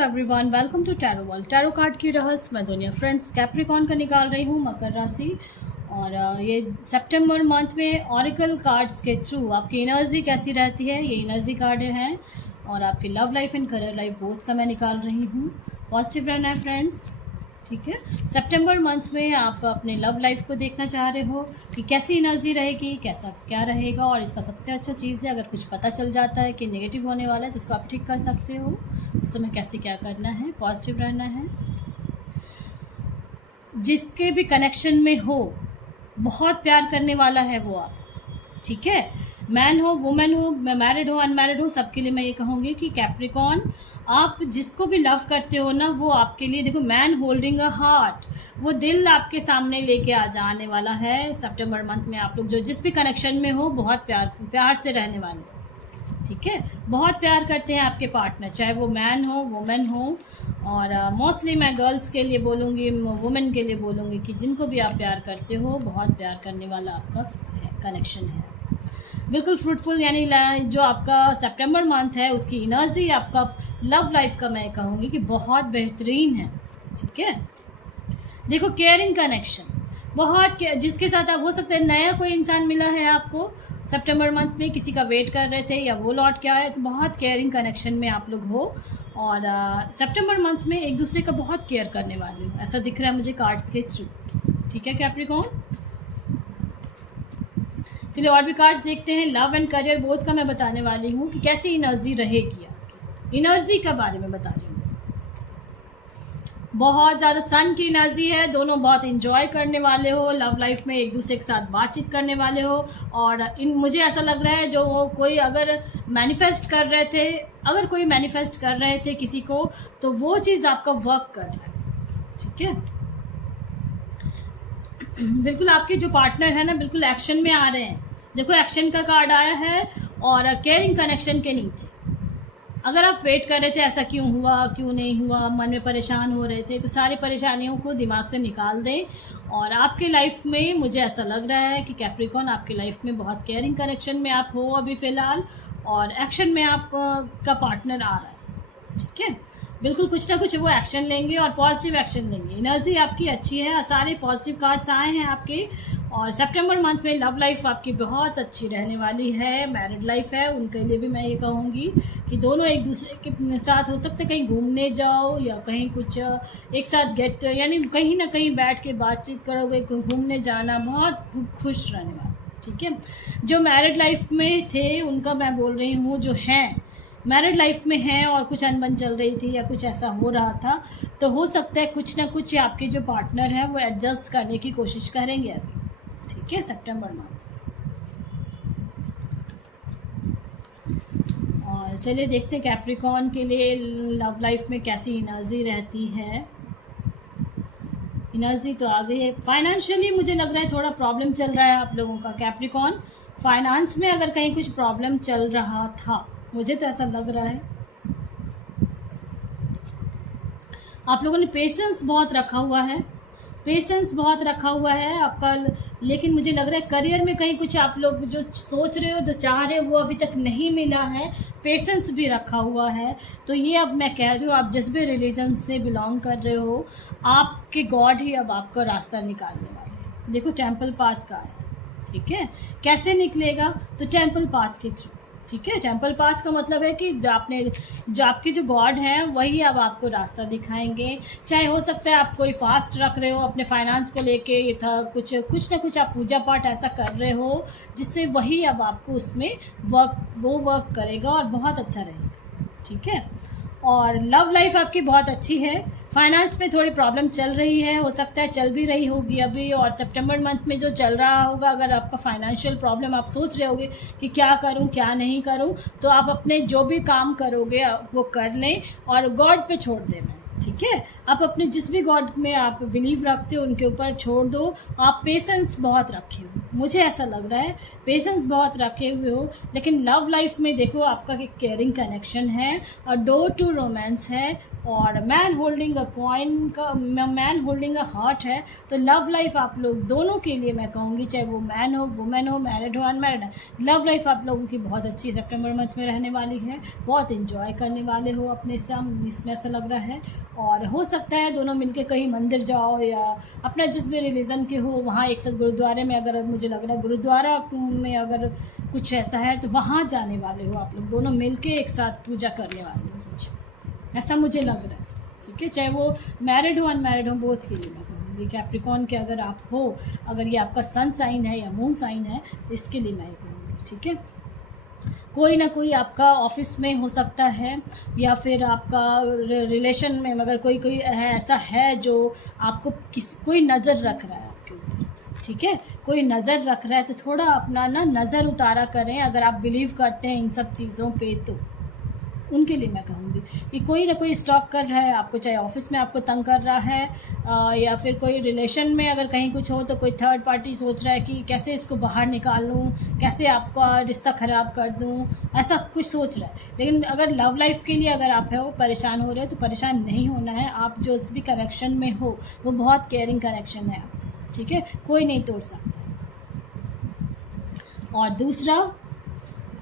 Everyone, welcome to tarot world. Tarot card की रहस्यमय दुनिया। फ्रेंड्स, कैप्रिकॉर्न का निकाल रही हूँ मकर राशि। और ये सितंबर मंथ में ऑरेकल कार्ड्स के थ्रू आपकी एनर्जी कैसी रहती है, ये एनर्जी कार्ड हैं। और आपकी love life and career life both का मैं निकाल रही हूँ। पॉजिटिव रहना है फ्रेंड्स, ठीक है। सितंबर मंथ में आप अपने लव लाइफ को देखना चाह रहे हो कि कैसी एनर्जी रहेगी, कैसा क्या रहेगा। और इसका सबसे अच्छा चीज़ है, अगर कुछ पता चल जाता है कि नेगेटिव होने वाला है तो उसको आप ठीक कर सकते हो। उस समय कैसे क्या करना है, पॉजिटिव रहना है। जिसके भी कनेक्शन में हो, बहुत प्यार करने वाला है वो आप, ठीक है। मैन हो, वुमेन हो, मैरिड हो, अनमैरिड हो, सबके लिए मैं ये कहूँगी कि कैप्रिकॉर्न, आप जिसको भी लव करते हो ना, वो आपके लिए देखो, मैन होल्डिंग अ हार्ट, वो दिल आपके सामने लेके आ जाने वाला है। सितंबर मंथ में आप लोग जो जिस भी कनेक्शन में हो, बहुत प्यार से रहने वाले, ठीक है। बहुत प्यार करते हैं आपके पार्टनर, चाहे वो मैन हो, वुमेन हो। और मोस्टली मैं गर्ल्स के लिए बोलूँगी, वुमेन के लिए बोलूँगी कि जिनको भी आप प्यार करते हो, बहुत प्यार करने वाला आपका कनेक्शन है। बिल्कुल फ्रूटफुल, यानी जो आपका सितंबर मंथ है उसकी एनर्जी आपका लव लाइफ का मैं कहूँगी कि बहुत बेहतरीन है, ठीक है। देखो, केयरिंग कनेक्शन बहुत, जिसके साथ आप हो सकते हैं नया कोई इंसान मिला है आपको सितंबर मंथ में, किसी का वेट कर रहे थे या वो लौट के आए, तो बहुत केयरिंग कनेक्शन में आप लोग हो। और सितंबर मंथ में एक दूसरे का बहुत केयर करने वाले हो, ऐसा दिख रहा है मुझे कार्ड्स के थ्रू, ठीक है कैप्रिकॉर्न। चलिए और भी कार्ड्स देखते हैं। लव एंड करियर बोथ का मैं बताने वाली हूँ कि कैसी एनर्जी रहेगी आपकी। एनर्जी के बारे में बता रही हूँ। बहुत ज़्यादा सन की एनर्जी है, दोनों बहुत इंजॉय करने वाले हो, लव लाइफ में एक दूसरे के साथ बातचीत करने वाले हो। और मुझे ऐसा लग रहा है, जो कोई अगर मैनिफेस्ट कर रहे थे, अगर कोई मैनिफेस्ट कर रहे थे किसी को, तो वो चीज़ आपका वर्क कर रहा है, ठीक है। बिल्कुल आपके जो पार्टनर है ना, बिल्कुल एक्शन में आ रहे हैं। देखो, एक्शन का कार्ड आया है और केयरिंग कनेक्शन के नीचे। अगर आप वेट कर रहे थे ऐसा क्यों हुआ, क्यों नहीं हुआ, मन में परेशान हो रहे थे, तो सारी परेशानियों को दिमाग से निकाल दें। और आपके लाइफ में मुझे ऐसा लग रहा है कि कैप्रिकॉर्न आपकी लाइफ में बहुत केयरिंग कनेक्शन में आप हो अभी फ़िलहाल, और एक्शन में आप का पार्टनर आ रहा है, ठीक है। बिल्कुल कुछ ना कुछ वो एक्शन लेंगे और पॉजिटिव एक्शन लेंगे। एनर्जी आपकी अच्छी है, सारे पॉजिटिव कार्ड्स आए हैं आपके। और सितंबर मंथ में लव लाइफ आपकी बहुत अच्छी रहने वाली है। मैरिड लाइफ है उनके लिए भी मैं ये कहूँगी कि दोनों एक दूसरे के साथ हो सकते कहीं घूमने जाओ, या कहीं कुछ एक साथ गेट, यानी कहीं ना कहीं बैठ के बातचीत करोगे, घूमने जाना, बहुत खुश रहने वाला, ठीक है। जो मैरिड लाइफ में थे उनका मैं बोल रही हूँ, जो हैं मैरिड लाइफ में हैं और कुछ अनबन चल रही थी या कुछ ऐसा हो रहा था, तो हो सकता है कुछ ना कुछ आपके जो पार्टनर हैं वो एडजस्ट करने की कोशिश करेंगे अभी, ठीक है, सितंबर मंथ। और चलिए देखते हैं कैप्रिकॉर्न के लिए लव लाइफ में कैसी एनर्जी रहती है। एनर्जी तो आ गई है। फाइनेंशियली मुझे लग रहा है थोड़ा प्रॉब्लम चल रहा है आप लोगों का कैप्रिकॉर्न। फाइनेंस में अगर कहीं कुछ प्रॉब्लम चल रहा था, मुझे तो ऐसा लग रहा है। आप लोगों ने पेशेंस बहुत रखा हुआ है, पेशेंस बहुत रखा हुआ है आपका। लेकिन मुझे लग रहा है करियर में कहीं कुछ आप लोग जो सोच रहे हो, जो चाह रहे हो, वो अभी तक नहीं मिला है। पेशेंस भी रखा हुआ है। तो ये अब मैं कह रही हूँ, आप जिस भी रिलीजन से बिलोंग कर रहे हो, आपके गॉड ही अब आपका रास्ता निकालने वाले हैं। देखो, टेम्पल पाथ का है, ठीक है। कैसे निकलेगा, तो टेम्पल पाथ के थ्रू, ठीक है। टेम्पल पाथ का मतलब है कि जो आपके जो गॉड हैं वही अब आपको रास्ता दिखाएंगे। चाहे हो सकता है आप कोई फास्ट रख रहे हो अपने फाइनेंस को लेके, ये था कुछ ना कुछ आप पूजा पाठ ऐसा कर रहे हो जिससे वही अब आपको उसमें वर्क करेगा और बहुत अच्छा रहेगा, ठीक है। और लव लाइफ आपकी बहुत अच्छी है। फाइनेंस में थोड़ी प्रॉब्लम चल रही है, हो सकता है चल भी रही होगी अभी। और सितंबर मंथ में जो चल रहा होगा, अगर आपका फाइनेंशियल प्रॉब्लम, आप सोच रहे होगे कि क्या करूं क्या नहीं करूं, तो आप अपने जो भी काम करोगे वो कर लें और गॉड पे छोड़ देना, ठीक है। आप अपने जिस भी गॉड में आप बिलीव रखते हो उनके ऊपर छोड़ दो। आप पेशेंस बहुत रखे हो, मुझे ऐसा लग रहा है पेशेंस बहुत रखे हुए हो, लेकिन लव लाइफ में देखो आपका एक केयरिंग कनेक्शन है और डोर टू रोमांस है और मैन होल्डिंग अ कॉइन का, मैन होल्डिंग अ हार्ट है। तो लव लाइफ आप लोग दोनों के लिए मैं कहूँगी, चाहे वो मैन हो, वुमेन हो, मैरिड हो, अनमैरिड है, लव लाइफ आप लोगों की बहुत अच्छी सितंबर मंथ में रहने वाली है। बहुत इन्जॉय करने वाले हो अपने साथ, इसमें ऐसा लग रहा है। और हो सकता है दोनों मिलके कहीं मंदिर जाओ या अपना जिस भी रिलीजन के हो वहाँ एक साथ गुरुद्वारे में, अगर मुझे लग रहा है गुरुद्वारा में अगर कुछ ऐसा है तो वहाँ जाने वाले हो आप लोग दोनों मिलके एक साथ पूजा करने वाले हो, कुछ ऐसा मुझे लग रहा है। ठीक है, चाहे वो मैरिड हो अनमैरिड हो, बोथ के लिए मैं कहूँगी। कैप्रिकॉर्न के अगर आप हो, अगर ये आपका सन साइन है या मून साइन है, तो इसके लिए मैं ये कहूँगी। ठीक है, कोई ना कोई आपका ऑफिस में हो सकता है या फिर आपका रिलेशन में मगर कोई है ऐसा है जो आपको कोई नज़र रख रहा है आपके ऊपर। ठीक है, कोई नज़र रख रहा है तो थोड़ा अपना ना नज़र उतारा करें। अगर आप बिलीव करते हैं इन सब चीज़ों पे तो उनके लिए मैं कहूँगी कि कोई ना कोई स्टॉक कर रहा है आपको, चाहे ऑफिस में आपको तंग कर रहा है या फिर कोई रिलेशन में अगर कहीं कुछ हो तो कोई थर्ड पार्टी सोच रहा है कि कैसे इसको बाहर निकाल लूँ, कैसे आपका रिश्ता ख़राब कर दूँ, ऐसा कुछ सोच रहा है। लेकिन अगर लव लाइफ के लिए अगर आप है वो परेशान हो रहे हो तो परेशान नहीं होना है। आप जो भी कनेक्शन में हो वो बहुत केयरिंग कनेक्शन है आपका। ठीक है, कोई नहीं तोड़ सकता। और दूसरा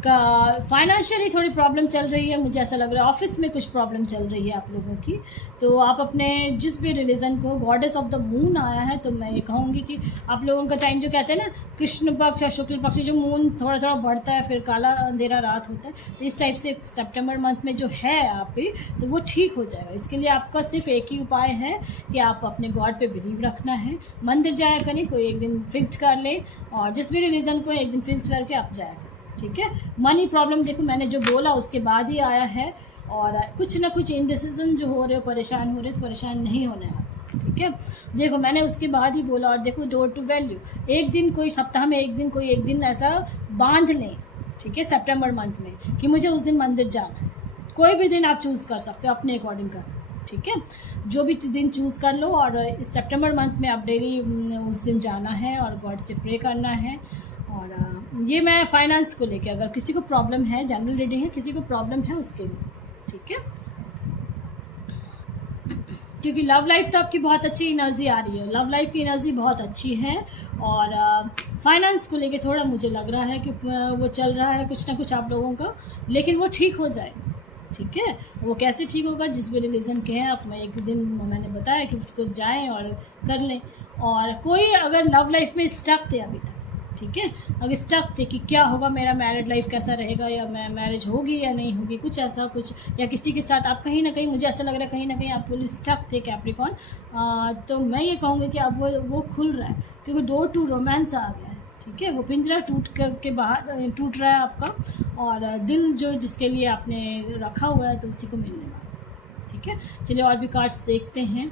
का फाइनेंशियली थोड़ी प्रॉब्लम चल रही है, मुझे ऐसा लग रहा है ऑफिस में कुछ प्रॉब्लम चल रही है आप लोगों की। तो आप अपने जिस भी रिलीजन को, गॉडेस ऑफ द मून आया है तो मैं ये कहूँगी कि आप लोगों का टाइम जो कहते हैं ना कृष्ण पक्ष और शुक्ल पक्ष, जो मून थोड़ा थोड़ा बढ़ता है फिर काला अंधेरा रात होता है, तो इस टाइप से सितंबर मंथ में जो है आप भी तो वो ठीक हो जाएगा। इसके लिए आपका सिर्फ एक ही उपाय है कि आप अपने गॉड पे बिलीव रखना है, मंदिर जाया करें, कोई एक दिन फिक्स्ड कर ले और जिस भी रिलीजन को एक दिन फिक्स्ड करके आप जाया करें। ठीक है, मनी प्रॉब्लम देखो मैंने जो बोला उसके बाद ही आया है और कुछ ना कुछ इनडिसीजन जो हो रहे हो, परेशान हो रहे तो परेशान नहीं होना है। ठीक है, देखो मैंने उसके बाद ही बोला। और देखो डोर टू वैल्यू, एक दिन कोई सप्ताह में एक दिन ऐसा बांध लें। ठीक है, सितंबर मंथ में कि मुझे उस दिन मंदिर जाना है। कोई भी दिन आप चूज़ कर सकते हो अपने अकॉर्डिंग कर। ठीक है, जो भी दिन चूज़ कर लो और इस सितंबर मंथ में आप डेली उस दिन जाना है और गॉड से प्रे करना है। और ये मैं फाइनेंस को लेके, अगर किसी को प्रॉब्लम है, जनरल रीडिंग है, किसी को प्रॉब्लम है उसके लिए। ठीक है, क्योंकि लव लाइफ तो आपकी बहुत अच्छी एनर्जी आ रही है, लव लाइफ की एनर्जी बहुत अच्छी है। और फाइनेंस को लेके थोड़ा मुझे लग रहा है कि वो चल रहा है कुछ ना कुछ आप लोगों का, लेकिन वो ठीक हो जाएगा। ठीक है, वो कैसे ठीक होगा, जिस भी रिलीजन के हैं अपना एक दिन मैंने बताया कि उसको जाएं और कर लें। और कोई अगर लव लाइफ में स्टक थे अभी तक, ठीक है, अगर स्टक थे कि क्या होगा, मेरा मैरिड लाइफ कैसा रहेगा या मैं मैरिज होगी या नहीं होगी, कुछ ऐसा कुछ, या किसी के साथ आप कहीं ना कहीं, मुझे ऐसा लग रहा है कहीं ना कहीं आप पुलिस स्टक थे कैप्रिकॉर्न, तो मैं ये कहूँगी कि अब वो खुल रहा है क्योंकि डोर टू रोमांस आ गया है। ठीक है, वो पिंजरा टूट के बाहर टूट रहा है आपका और दिल जो जिसके लिए आपने रखा हुआ है तो उसी को मिलने वाला। ठीक है, चलिए और भी कार्ड्स देखते हैं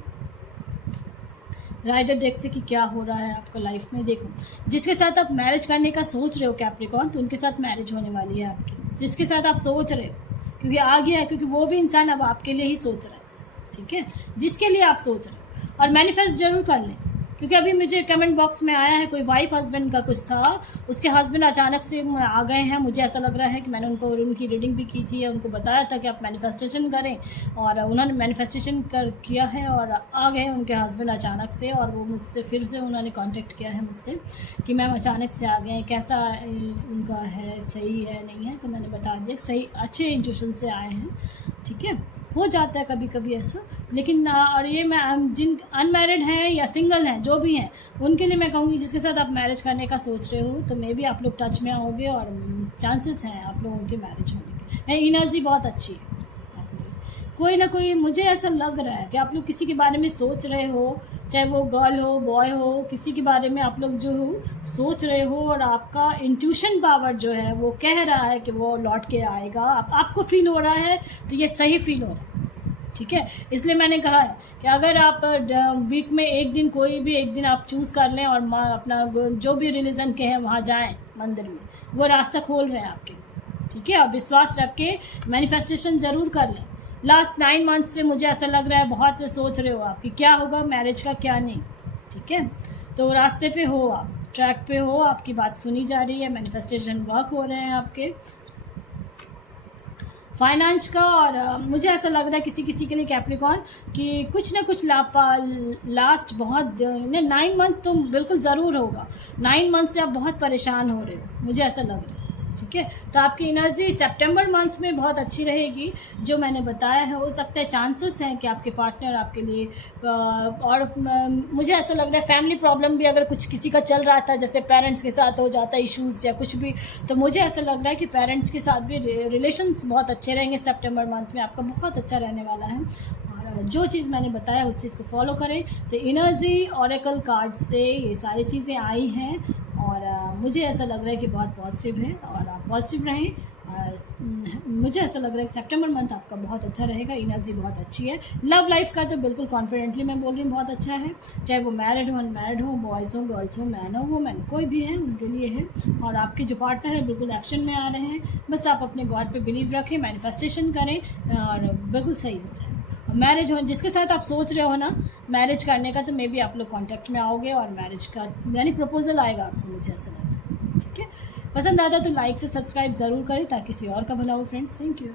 राइडर डेक से कि क्या हो रहा है आपका लाइफ में। देखो, जिसके साथ आप मैरिज करने का सोच रहे हो कैप्रिकॉर्न, तो उनके साथ मैरिज होने वाली है आपकी। जिसके साथ आप सोच रहे हो, क्योंकि आ गया है, क्योंकि वो भी इंसान अब आपके लिए ही सोच रहा है। ठीक है, जिसके लिए आप सोच रहे हो, और मैनिफेस्ट जरूर कर लें, क्योंकि अभी मुझे कमेंट बॉक्स में आया है कोई वाइफ हस्बैंड का कुछ था, उसके हस्बैंड अचानक से आ गए हैं। मुझे ऐसा लग रहा है कि मैंने उनको उनकी रीडिंग भी की थी, उनको बताया था कि आप मैनिफेस्टेशन करें, और उन्होंने मैनिफेस्टेशन किया है और आ गए उनके हस्बैंड अचानक से। और वो मुझसे फिर से उन्होंने कांटेक्ट किया है मुझसे कि मैम अचानक से आ गए, कैसा उनका है, सही है नहीं है, तो मैंने बता दिया सही, अच्छे इंट्यूशन से आए हैं। ठीक है, हो जाता है कभी कभी ऐसा, लेकिन और ये मैं जिन अनमैरिड हैं या सिंगल हैं जो भी हैं उनके लिए मैं कहूँगी जिसके साथ आप मैरिज करने का सोच रहे हो, तो मे भी आप लोग टच में आओगे और चांसेस हैं आप लोगों के मैरिज होने के। एनर्जी बहुत अच्छी है आप लोग, कोई ना कोई, मुझे ऐसा लग रहा है कि आप लोग किसी के बारे में सोच रहे हो, चाहे वो गर्ल हो बॉय हो, किसी के बारे में आप लोग जो हो सोच रहे हो, और आपका इंट्यूशन पावर जो है वो कह रहा है कि वो लौट के आएगा। आपको फील हो रहा है तो ये सही फील हो रहा है। ठीक है, इसलिए मैंने कहा है कि अगर आप वीक में एक दिन, कोई भी एक दिन आप चूज़ कर लें और अपना जो भी रिलीजन के हैं वहाँ जाएं मंदिर में, वो रास्ता खोल रहे हैं आपके। ठीक है, और विश्वास रख के मैनिफेस्टेशन ज़रूर कर लें। लास्ट 9 मंथ से मुझे ऐसा लग रहा है बहुत से सोच रहे हो आप कि क्या होगा मैरिज का क्या नहीं। ठीक है, तो रास्ते पे हो आप, ट्रैक पे हो, आपकी बात सुनी जा रही है, मैनिफेस्टेशन वर्क हो रहे हैं आपके फाइनेंस का। और मुझे ऐसा लग रहा है किसी किसी के लिए कैप्रिकॉर्न कि कुछ ना कुछ लास्ट बहुत 9 मंथ तो बिल्कुल ज़रूर होगा। 9 मंथ से आप बहुत परेशान हो रहे हो, मुझे ऐसा लग रहा है। ठीक है, तो आपकी एनर्जी सितंबर मंथ में बहुत अच्छी रहेगी। जो मैंने बताया है, हो सकता है चांसेस हैं कि आपके पार्टनर आपके लिए और मुझे ऐसा लग रहा है फैमिली प्रॉब्लम भी अगर कुछ किसी का चल रहा था, जैसे पेरेंट्स के साथ हो जाता है इश्यूज़ या कुछ भी, तो मुझे ऐसा लग रहा है कि पेरेंट्स के साथ भी रिलेशंस बहुत अच्छे रहेंगे। सितंबर मंथ में आपका बहुत अच्छा रहने वाला है। और जो चीज़ मैंने बताया उस चीज़ को फॉलो करें। तो एनर्जी ऑरेकल कार्ड से ये सारी चीज़ें आई हैं और मुझे ऐसा लग रहा है कि बहुत पॉजिटिव है और आप पॉजिटिव रहें। और मुझे ऐसा लग रहा है कि सितंबर मंथ आपका बहुत अच्छा रहेगा, एनर्जी बहुत अच्छी है। लव लाइफ का तो बिल्कुल कॉन्फिडेंटली मैं बोल रही हूँ बहुत अच्छा है, चाहे वो मैरिड हो, अनमैरिड हो, बॉयज़ हो, गर्ल्स हो, मैन हो, वुमेन कोई भी है उनके लिए है। और आपके जो पार्टनर है बिल्कुल एक्शन में आ रहे हैं, बस आप अपने गॉड पे बिलीव रखें, मैनिफेस्टेशन करें और बिल्कुल सही हो जाए। मैरिज हो, जिसके साथ आप सोच रहे हो ना मैरिज करने का, तो मे बी आप लोग कांटेक्ट में आओगे और मैरिज का यानी प्रपोजल आएगा आपको, मुझे ऐसा लग रहा है। ठीक है, पसंद आता तो लाइक से सब्सक्राइब ज़रूर करें ताकि किसी और का भला हो फ्रेंड्स। Thank you.